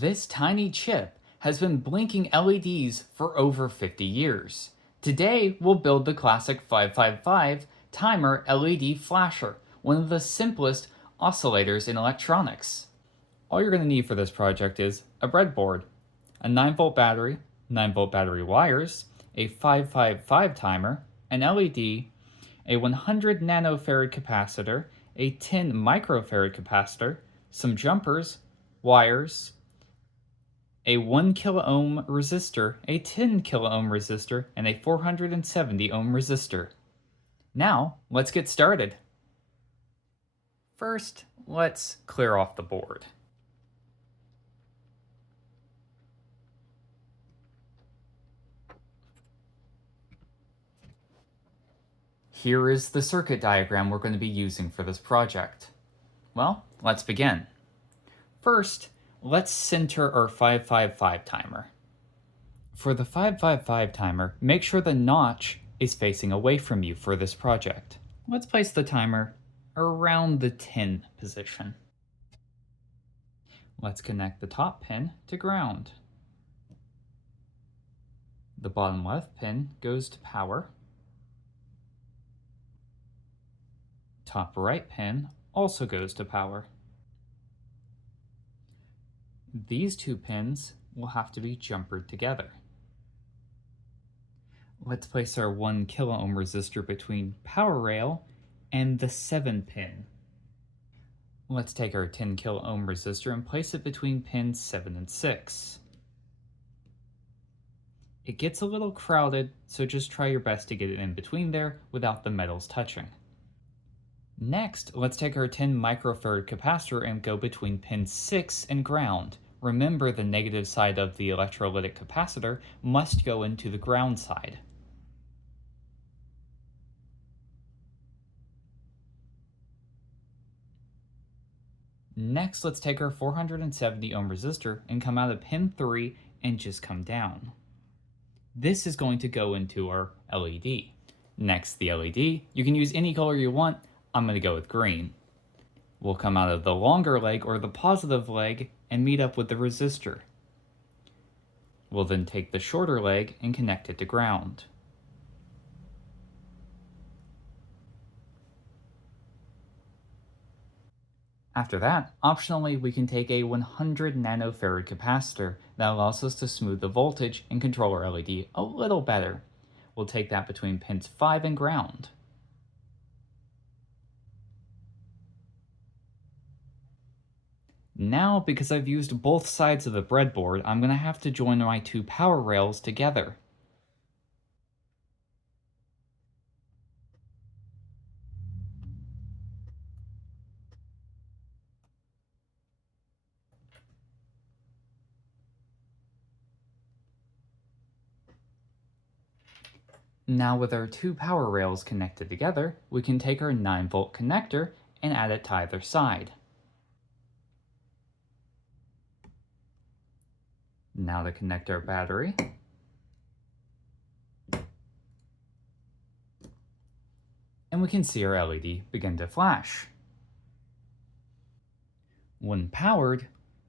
This tiny chip has been blinking LEDs for over 50 years. Today, we'll build the classic 555 Timer LED flasher, one of the simplest oscillators in electronics. All you're going to need for this project is a breadboard, a 9-volt battery, 9-volt battery wires, a 555 timer, an LED, a 100 nanofarad capacitor, a 10 microfarad capacitor, some jumpers, wires, a 1 kilo ohm resistor, a 10 kilo ohm resistor, and a 470 ohm resistor. Now, let's get started. First, let's clear off the board. Here is the circuit diagram we're going to be using for this project. Well, let's begin. First, let's center our 555 timer. For the 555 timer, make sure the notch is facing away from you for this project. Let's place the timer around the 10 position. Let's connect the top pin to ground. The bottom left pin goes to power. Top right pin also goes to power. These two pins will have to be jumpered together. Let's place our 1 kilo ohm resistor between power rail and the 7 pin. Let's take our 10 kilo ohm resistor and place it between pins 7 and 6. It gets a little crowded, so just try your best to get it in between there without the metals touching. Next, let's take our 10 microfarad capacitor and go between pin 6 and ground. Remember, the negative side of the electrolytic capacitor must go into the ground side. Next, let's take our 470 ohm resistor and come out of pin 3 and just come down. This is going to go into our LED. Next, the LED. You can use any color you want. I'm going to go with green. We'll come out of the longer leg or the positive leg and meet up with the resistor. We'll then take the shorter leg and connect it to ground. After that, optionally, we can take a 100 nanofarad capacitor that allows us to smooth the voltage and control our LED a little better. We'll take that between pins 5 and ground. Now, because I've used both sides of the breadboard, I'm going to have to join my two power rails together. Now with our two power rails connected together, we can take our 9-volt connector and add it to either side. Now to connect our battery. And we can see our LED begin to flash. When powered,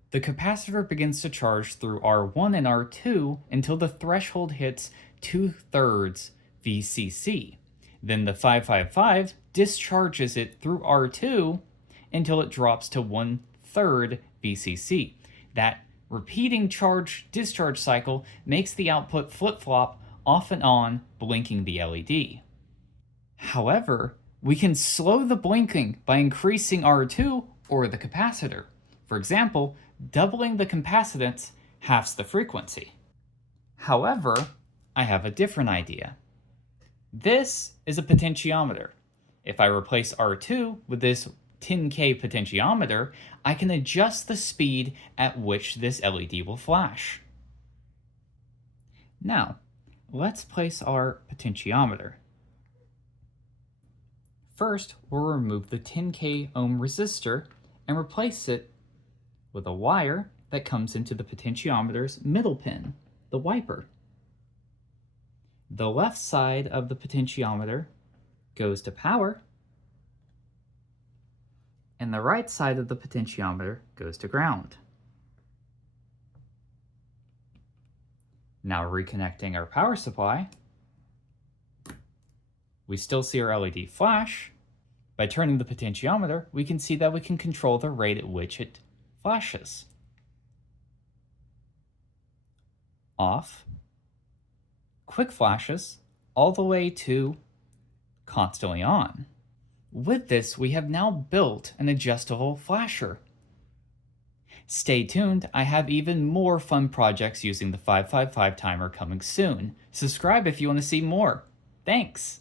the capacitor begins to charge through R1 and R2 until the threshold hits 2/3 VCC. Then the 555 discharges it through R2 until it drops to 1/3 VCC. That repeating charge-discharge cycle makes the output flip-flop off and on, blinking the LED. However, we can slow the blinking by increasing R2 or the capacitor. For example, doubling the capacitance halves the frequency. However, I have a different idea. This is a potentiometer. If I replace R2 with this 10K potentiometer, I can adjust the speed at which this LED will flash. Now, let's place our potentiometer. First, we'll remove the 10K ohm resistor and replace it with a wire that comes into the potentiometer's middle pin, the wiper. The left side of the potentiometer goes to power, and the right side of the potentiometer goes to ground. Now reconnecting our power supply. We still see our LED flash. By turning the potentiometer, we can see that we can control the rate at which it flashes. Off, quick flashes, all the way to constantly on. With this, we have now built an adjustable flasher. Stay tuned, I have even more fun projects using the 555 timer coming soon. Subscribe if you want to see more. Thanks!